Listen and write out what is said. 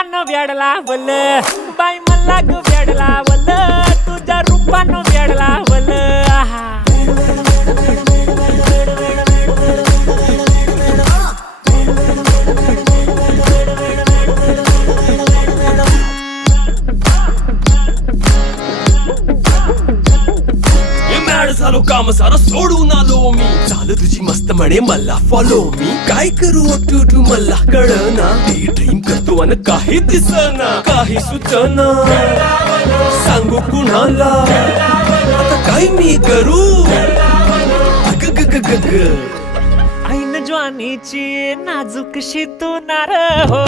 रूपानं वेड लावल बाई मला ग वेड लावल तुझ्या रूपानं वेड लावल आहा झालो काम सारा सोडून आलो मी झालं तुझी मस्त म्हणे मला फॉलो मी काय करू टू मला कळना ड्रीम करतो आणि काही दिसना काही सुचना सांगू कुणाला आता काय मी करू अग ग ग ग ग ऐन ज्वानीची नाजूक शी तू नार हो